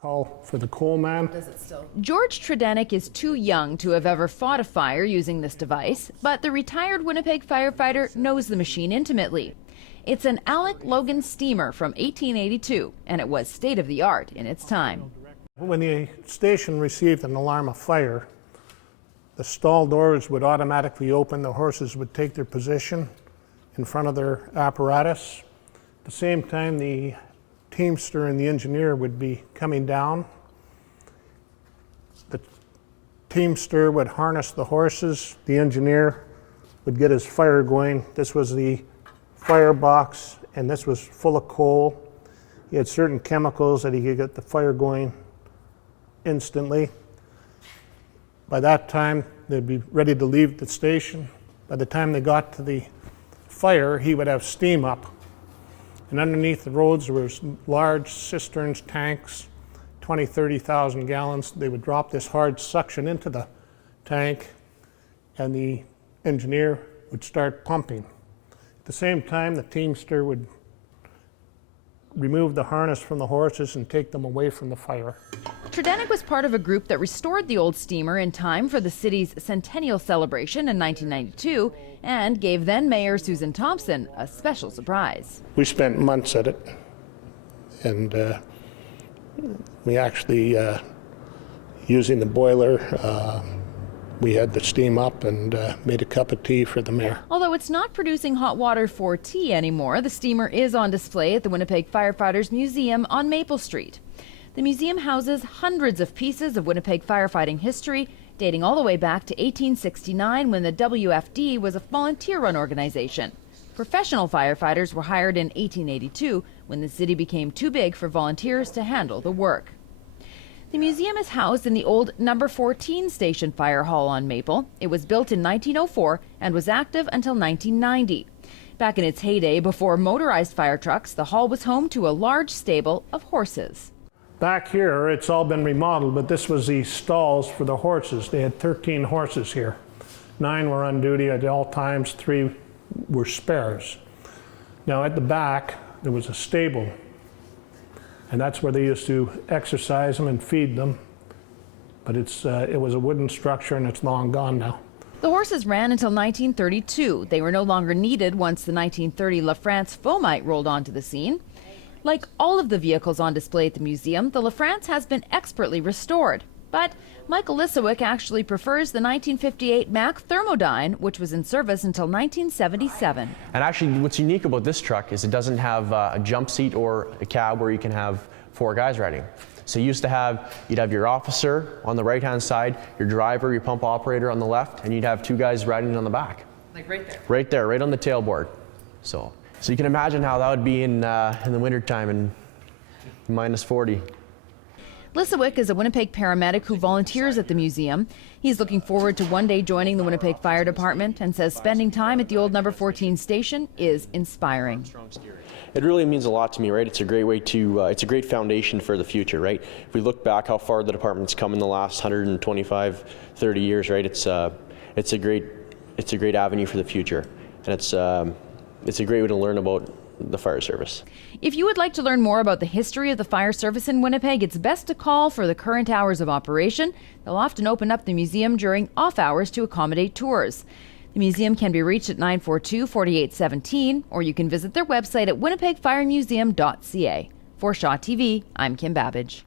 Call for the coal man. George Tredenik is too young to have ever fought a fire using this device, but the retired Winnipeg firefighter knows the machine intimately. It's an Alec Logan steamer from 1882, and it was state-of-the-art in its time. When the station received an alarm of fire, the stall doors would automatically open. The horses would take their position in front of their apparatus. At the same time, the teamster and the engineer would be coming down. The teamster would harness the horses. The engineer would get his fire going. This was the firebox, and this was full of coal. He had certain chemicals that he could get the fire going instantly. By that time, they'd be ready to leave the station. By the time they got to the fire, he would have steam up. And underneath the roads, there was large cisterns, tanks, 20, 30,000 gallons. They would drop this hard suction into the tank, and the engineer would start pumping. At the same time, the teamster would remove the harness from the horses and take them away from the fire. Tredenik was part of a group that restored the old steamer in time for the city's centennial celebration in 1992 and gave then Mayor Susan Thompson a special surprise. We spent months at it, and we actually, using the boiler, we had the steam up and made a cup of tea for the mayor. Although it's not producing hot water for tea anymore, the steamer is on display at the Winnipeg Firefighters Museum on Maple Street. The museum houses hundreds of pieces of Winnipeg firefighting history, dating all the way back to 1869 when the WFD was a volunteer-run organization. Professional firefighters were hired in 1882 when the city became too big for volunteers to handle the work. The museum is housed in the old number 14 station fire hall on Maple. It was built in 1904 and was active until 1990. Back in its heyday before motorized fire trucks, the hall was home to a large stable of horses. Back here, it's all been remodeled, but this was the stalls for the horses. They had 13 horses here. 9 were on duty at all times, 3 were spares. Now at the back, there was a stable, and that's where they used to exercise them and feed them. But it was a wooden structure, and it's long gone now. The horses ran until 1932. They were no longer needed once the 1930 LaFrance Fomite rolled onto the scene. Like all of the vehicles on display at the museum, the LaFrance has been expertly restored. But Michael Lisowick actually prefers the 1958 Mack Thermodyne, which was in service until 1977. And actually, what's unique about this truck is it doesn't have a jump seat or a cab where you can have 4 guys riding. So you'd have your officer on the right-hand side, your driver, your pump operator on the left, and you'd have 2 guys riding on the back. Like right there? Right there, right on the tailboard. So you can imagine how that would be in the wintertime in minus 40. Lisowick is a Winnipeg paramedic who volunteers at the museum. He's looking forward to one day joining the Winnipeg Fire Department and says spending time at the old number 14 station is inspiring. It really means a lot to me, right? It's a great way to, it's a great foundation for the future, right? If we look back how far the department's come in the last 125, 30 years, right? It's a great avenue for the future, and it's a great way to learn about the fire service. If you would like to learn more about the history of the fire service in Winnipeg, it's best to call for the current hours of operation. They'll often open up the museum during off hours to accommodate tours. The museum can be reached at 942-4817, or you can visit their website at winnipegfiremuseum.ca. For ShawTV, I'm Kim Babij.